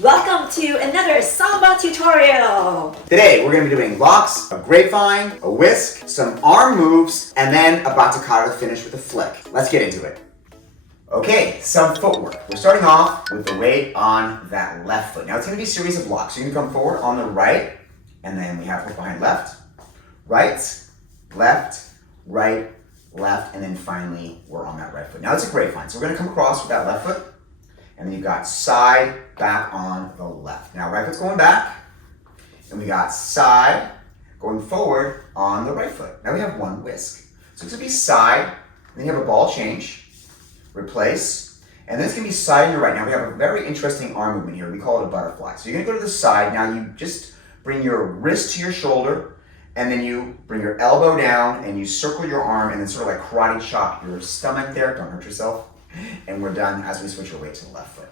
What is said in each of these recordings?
Welcome to another Samba tutorial! Today we're going to be doing locks, a grapevine, a whisk, some arm moves, and then a batucada to finish with a flick. Let's get into it. Okay, some footwork. We're starting off with the weight on that left foot. Now it's going to be a series of locks. You're going to come forward on the right, and then we have foot behind left, right, left, right, left, and then finally we're on that right foot. Now it's a grapevine. So we're going to come across with that left foot, and then you've got side, back on the left. Now right foot's going back, and we got side going forward on the right foot. Now we have one whisk. So it's going to be side, then you have a ball change, replace, and then it's going to be side and your right. Now we have a very interesting arm movement here. We call it a butterfly. So you're going to go to the side. Now you just bring your wrist to your shoulder, and then you bring your elbow down, and you circle your arm, and then sort of like karate chop your stomach there. Don't hurt yourself. And we're done as we switch our weight to the left foot.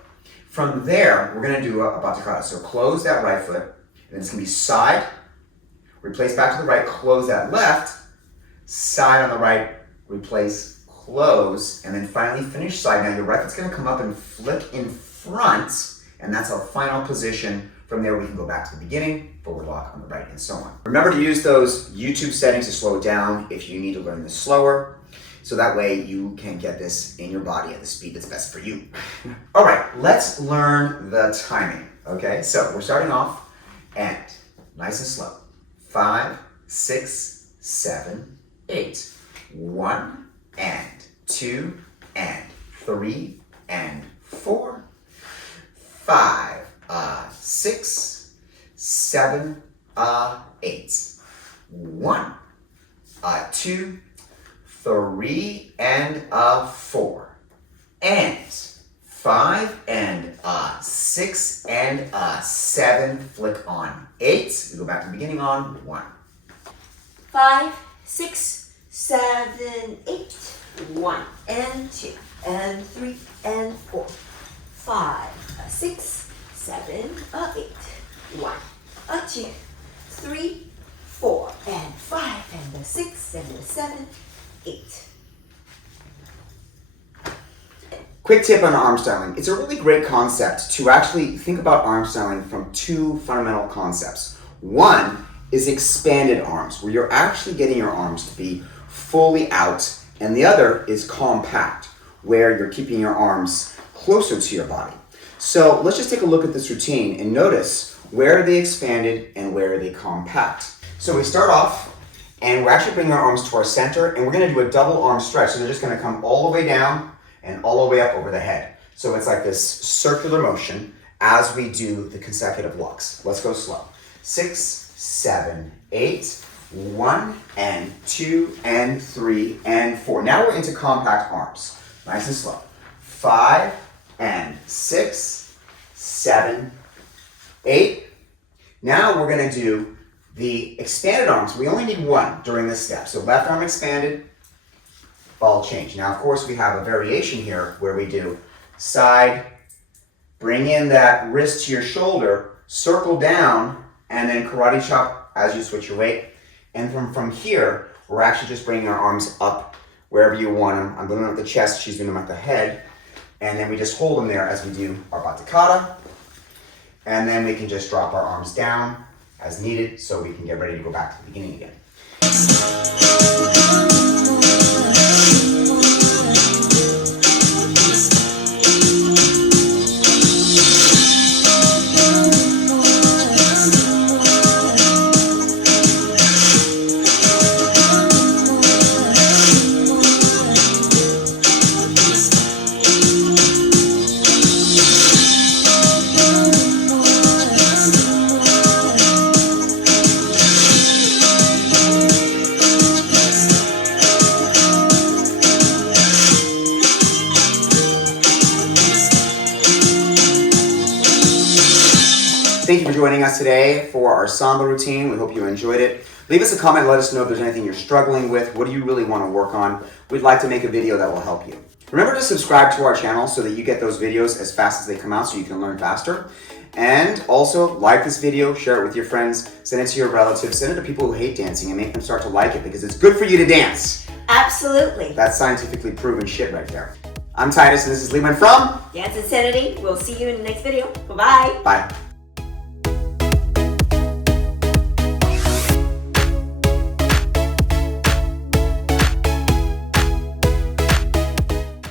From there, we're going to do a batucada. So close that right foot, and then it's going to be side, replace back to the right, close that left, side on the right, replace, close, and then finally finish side. Now your right foot's going to come up and flick in front, and that's our final position. From there, we can go back to the beginning, forward lock on the right, and so on. Remember to use those YouTube settings to slow it down if you need to learn this slower. So that way you can get this in your body at the speed that's best for you. All right, let's learn the timing, okay? So we're starting off and nice and slow. 5, 6, 7, 8. 1 and 2 and 3 and 4. 5, 6, 7, 8. 1, 2, 3 and 4, and 5 and 6 and 7, flick on 8. We go back to the beginning on 1. 5, 6, 7, 8. 1 and 2 and 3 and 4. 5, 6, 7, 8. 1, 2, 3, 4 and 5 and 6 and 7, 8. Quick tip on arm styling. It's a really great concept to actually think about arm styling from two fundamental concepts. One is expanded arms, where you're actually getting your arms to be fully out, and the other is compact, where you're keeping your arms closer to your body. So let's just take a look at this routine and notice where are they expanded and where are they compact. So we start off, and we're actually bringing our arms to our center, and we're going to do a double arm stretch. So they're just going to come all the way down and all the way up over the head. So it's like this circular motion as we do the consecutive locks. Let's go slow. 6, 7, 8, 1 and 2 and 3 and 4. Now we're into compact arms. Nice and slow. 5 and 6, 7, 8. Now we're going to do the expanded arms. We only need one during this step. So left arm expanded, ball change. Now, of course, we have a variation here where we do side, bring in that wrist to your shoulder, circle down, and then karate chop as you switch your weight. And from here, we're actually just bringing our arms up wherever you want them. I'm doing them at the chest, she's doing them at the head. And then we just hold them there as we do our batucada. And then we can just drop our arms down as needed, so we can get ready to go back to the beginning again. Thank you for joining us today for our Samba routine. We hope you enjoyed it. Leave us a comment and let us know if there's anything you're struggling with. What do you really want to work on? We'd like to make a video that will help you. Remember to subscribe to our channel so that you get those videos as fast as they come out so you can learn faster. And also like this video, share it with your friends, send it to your relatives, send it to people who hate dancing and make them start to like it because it's good for you to dance. Absolutely. That's scientifically proven shit right there. I'm Titus, and this is LiWen from Dance Insanity. We'll see you in the next video. Bye-bye. Bye.